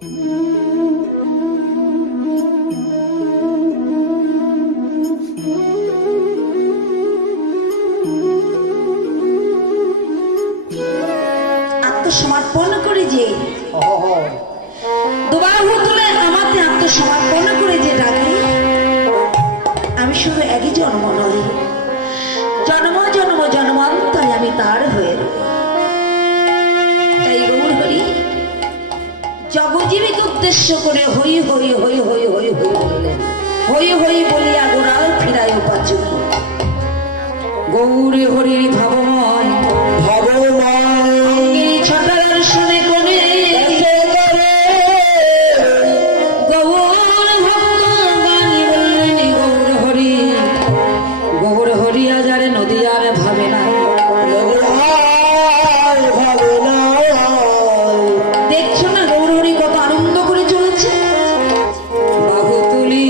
আত্মসমর্পণ করে যে দুবাহু তুলে আমাকে আত্মসমর্পণ করে যে ডাকে, আমি শুধু একই জন্ম নয়, জন্ম জন্ম জন্মান্তরে আমি তার হয়ে রই। তাই গৌর হরি জগজীবিকে উদ্দেশ্য করে হই হই হই হই হই হই বললেন, হই হই বলিয়া গোড়াল ফিরায় পাচুরি। গৌরী হরির ভাবময় ভাবময় ছটার শুনে কোনে গৌর ভক্ত গানি বললেন, গৌর হরি গৌর হরি আজারে নদী আর ভাবে না, দেখছো না গৌর হরি কত আনন্দ করে চলেছে। বাহু তুলি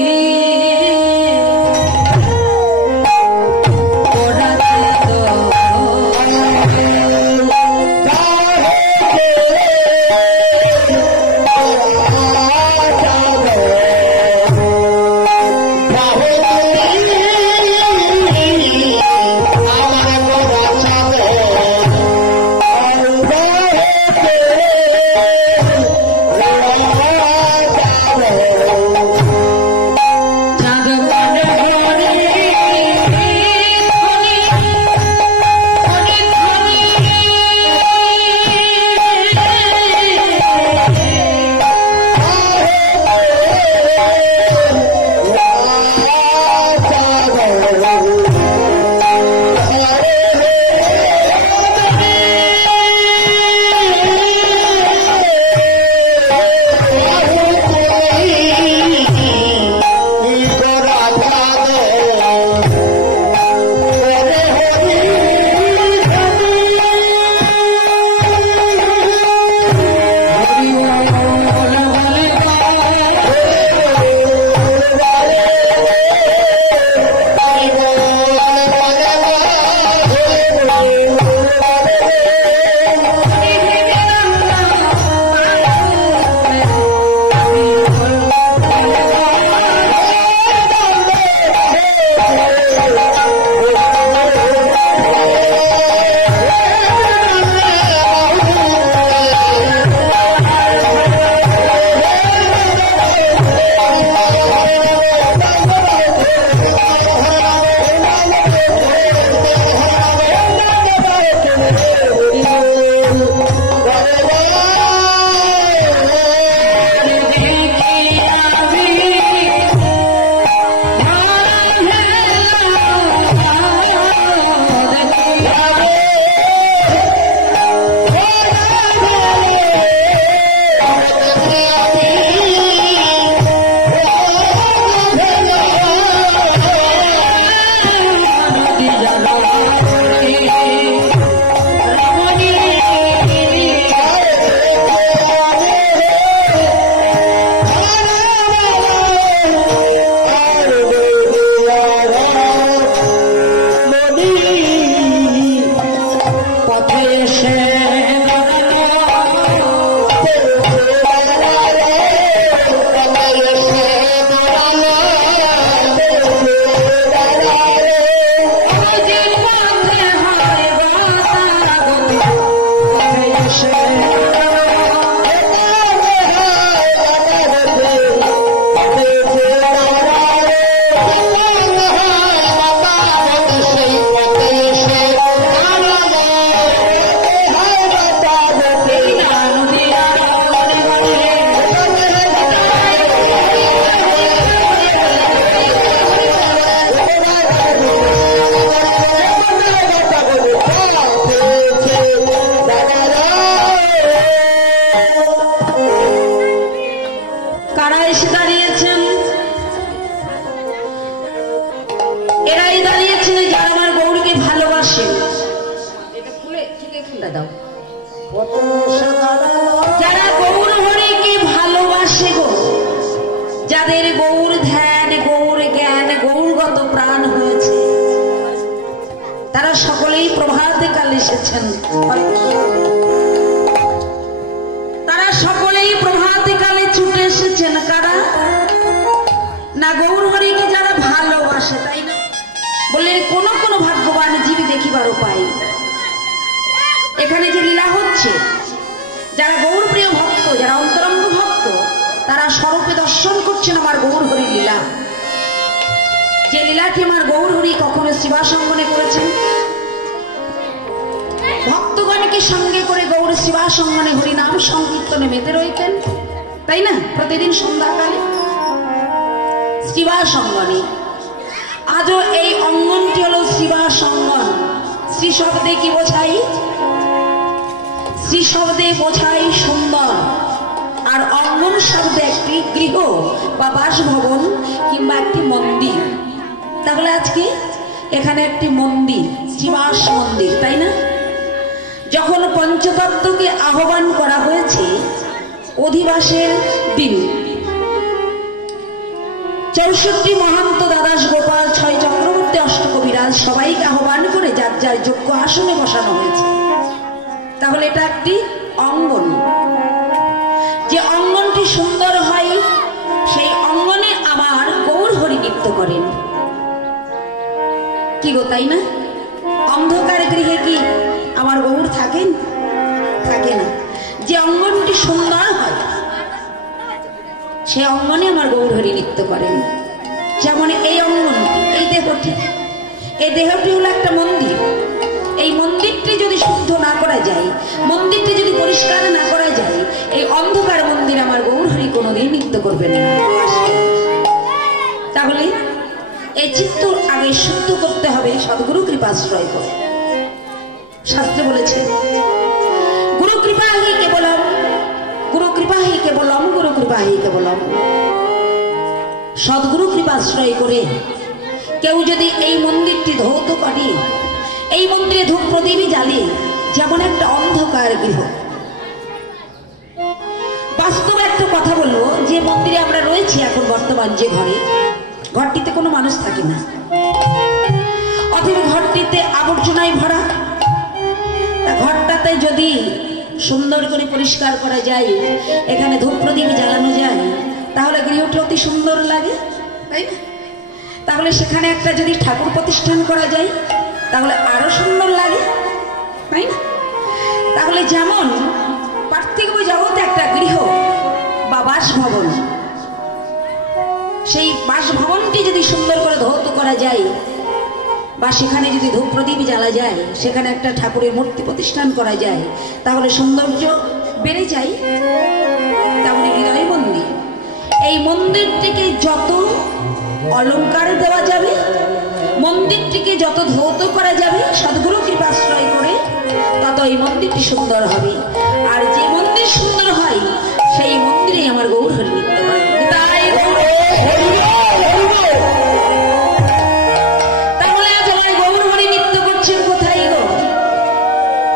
যারা গৌর হরিকে ভালোবাসে গো, যাদের গৌর ধ্যান গৌর জ্ঞান গৌরগত প্রাণ হয়েছে, তারা সকলেই প্রভাতে কাল এসেছেন। তারা সকলেই প্রভাতে কালে গৌর হরিকে যারা ভালোবাসে, তাই না? বললেন কোন কোন ভাগ্যবান জীবী দেখিবার উপায়। এখানে যে লীলা হচ্ছে, যারা গৌর প্রিয় ভক্ত, যারা অন্তরঙ্গ ভক্ত, তারা স্বরূপে দর্শন করছেন আমার গৌর হরির লীলা। যে লীলাটি আমার গৌর হরি কখনো শিবাসঙ্গনে করেছেন, ভক্তগণকে সঙ্গে করে গৌর শিবাসঙ্গনে হরি নাম সংকীর্তনে মেতে রইতেন, তাই না? প্রতিদিন সন্ধ্যাকালে শিবাসঙ্গনে। আজও এই অঙ্গনটি হলো শিবাসঙ্গন। শ্রী শব্দে কি বোঝাই? শ্রী শব্দে বোঝাই সুন্দর, আর অঙ্গন শব্দে একটি গৃহ বা বাসভবন কিংবা একটি মন্দির। তাহলে আজকে এখানে একটি মন্দির, শিবাস মন্দির, তাই না? যখন পঞ্চতত্ত্বকে আহ্বান করা হয়েছে অধিবাসের দিন, 64 মহান্ত দ্বাদশ গোপাল, 6 চক্রবর্তী, অষ্টকবিরাজ সবাইকে আহ্বান করে যার যার যোগ্য আসনে বসানো হয়েছে। তাহলে এটা একটি অঙ্গন। যে অঙ্গনটি সুন্দর হয়, সেই অঙ্গনে আমার গৌর হরি নৃত্য করেন। কি গো, তাই না? অন্ধকার গৃহে কি আমার গৌর থাকেন? থাকে না। যে অঙ্গনটি সুন্দর হয়, সে অঙ্গনে আমার গৌর হরি নৃত্য করেন। যেমন এই অঙ্গনটি, এই দেহটি, এই দেহটি হলো একটা মন্দির। এই মন্দিরটি যদি শুদ্ধ না করা যায়, মন্দিরটি যদি পরিষ্কার না করা যায়, এই অন্ধকার মন্দির আমার গৌর হরি কোনোদিন নৃত্য করবেন না। তাহলে এই চিত্ত আগে শুদ্ধ করতে হবে সদ্গুরু কৃপাশ্রয় করে। শাস্ত্রে বলেছে গুরু কৃপা হি কেবলম, গুরু কৃপা হি কেবলম, গুরু কৃপা হি কেবলম। সদ্গুরু কৃপাশ্রয় করে কেউ যদি এই মন্দিরটি ধৌত করে, এই মন্দিরে ধূপ প্রদীপ জ্বালে, যেমন একটা অন্ধকার গৃহ। বাস্তবে একটা কথা বলবো, যে মন্দিরে আমরা রয়েছি এখন বর্তমান, যে ঘরে, ঘরটিতে কোনো মানুষ থাকে না, অথবা ঘরটিতে আবর্জনায় ভরা। ঘরটাতে যদি সুন্দর করে পরিষ্কার করা যায়, এখানে ধূপ প্রদীপ জ্বালানো যায়, তাহলে গৃহটি অতি সুন্দর লাগে, তাই না? তাহলে সেখানে একটা যদি ঠাকুর প্রতিষ্ঠান করা যায়, তাহলে আরো সুন্দর লাগে, তাই না? তাহলে যেমন পার্থিব জগতে একটা গৃহ বা বাসভবন, সেই বাসভবনটি যদি সুন্দর করে ধৌত করা যায়, বা সেখানে যদি ধূপ প্রদীপ জ্বালা যায়, সেখানে একটা ঠাকুরের মূর্তি প্রতিষ্ঠান করা যায়, তাহলে সৌন্দর্য বেড়ে যায়। তাহলে হৃদয় মন্দির, এই মন্দিরটিকে যত অলঙ্কার দেওয়া যাবে, মন্দিরটিকে যত ধৌত করা যাবে সদ্গুরু কৃপাশ্রয় করে, তত এই মন্দিরটি সুন্দর হবে। আর যে মন্দির সুন্দর হয়, সেই মন্দিরে আমার গৌর হরি নৃত্য করে। তাহলে আজ আমার গৌর হরি নৃত্য করছেন কোথায় গো?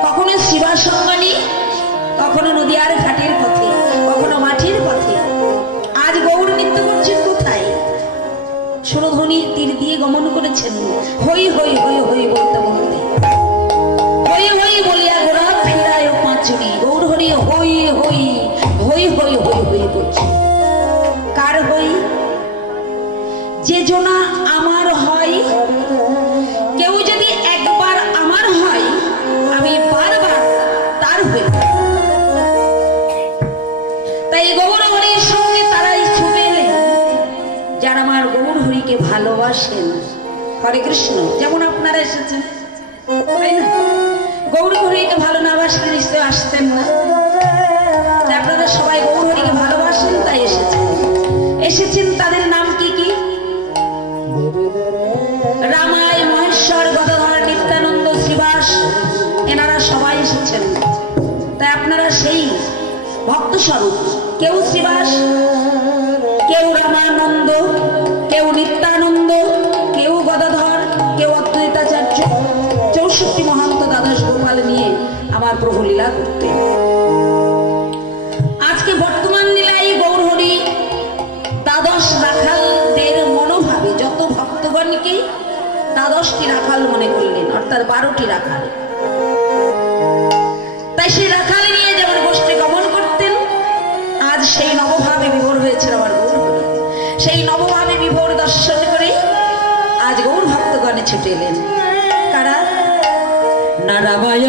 কখনো শিবাসঙ্গনে, কখনো নদীয়ার ঘাটের পথে, কখনো মাঠের পথে। আজ গৌর নৃত্য করছেন কোথায়? সুরধ্বনির তীর দিয়ে গমন করেছেন, হই হই হই হই বলতে বলতে, হই হই বলিয়া গোড়া ফিরায় পাঁচুরি। গৌর হরি হই হই হই হই হই হই বলছে। কার হই? যে জনা আমার হয়। কেউ যদি একবার আমার হয়, আমি বারবার তার হই। তাই গৌর হরির সঙ্গে তারাই ছুটে এলেন যারা আমার গৌর হরিকে ভালোবাসেন। হরে কৃষ্ণ। যেমন আপনারা এসেছেন, তাই না? গৌর হরিকে ভালো না বাসলে নিশ্চয় আসতেন না। আপনারা সবাই গৌর হরিকে ভালোবাসেন, তাই এসেছেন। এসেছেন তাদের নাম কি কি? রামায়, মহেশ্বর, গদাধর, নিত্যানন্দ, শ্রীবাস, এনারা সবাই এসেছেন। তাই আপনারা সেই ভক্ত স্বরূপ। কেউ শ্রীবাস, কেউ রামানন্দ, কেউ নিত্যানন্দ, কেউ গদাধর, কেউ অদ্বৈতাচার্য, 64 মহান্ত দ্বাদশ গোপাল নিয়ে আমার প্রভু লীলা করতেন। আজকে বর্তমান লীলায় গৌর হরি দ্বাদশ রাখালদের মনোভাবে যত ভক্তগণকে 12টি রাখাল মনে করলেন, অর্থাৎ 12টি রাখাল। তাই সেই রাখাল নিয়ে যেমন গোষ্ঠী গমন করতেন, আজ সেই নবভাবে বিভোর হয়েছিল আমার গৌর হরি। সেই নবভাবে বিভোর ছুটে এলেন। কারা? নারাবায়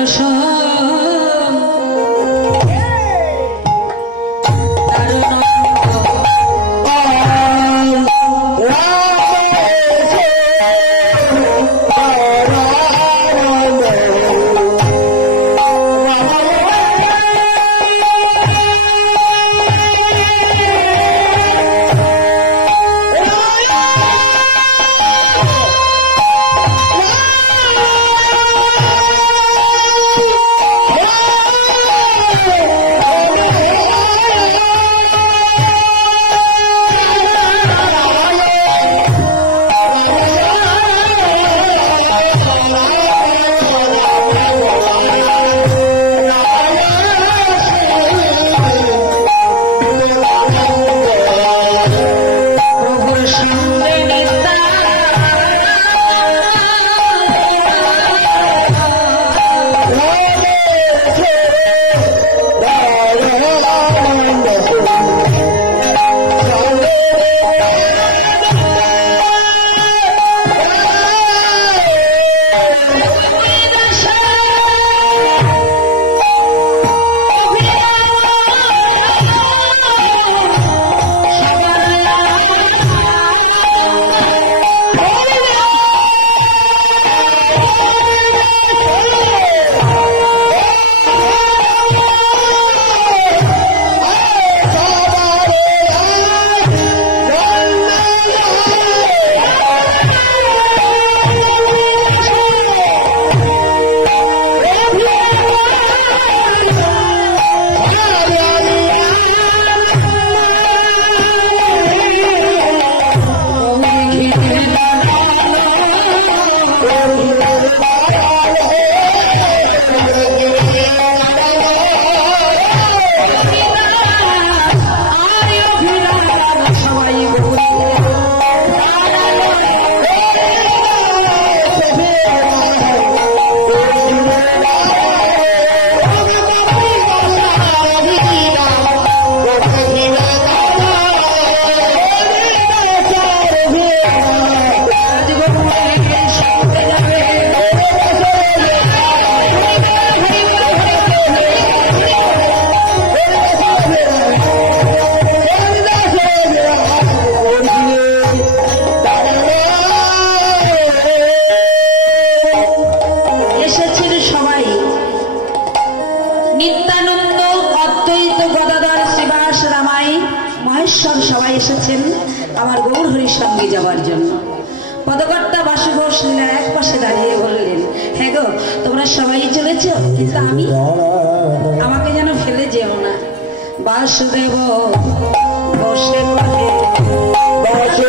সবাই এসেছেন আমার গৌর হরির সঙ্গে যাওয়ার জন্য। পদকর্তা বাসু ঘোষ লীলার এক পাশে দাঁড়িয়ে বললেন, হ্যাঁ গো তোমরা সবাই চলেছ, কিন্তু আমাকে যেন ফেলে যেও না। বাসুদেব বসে পড়ে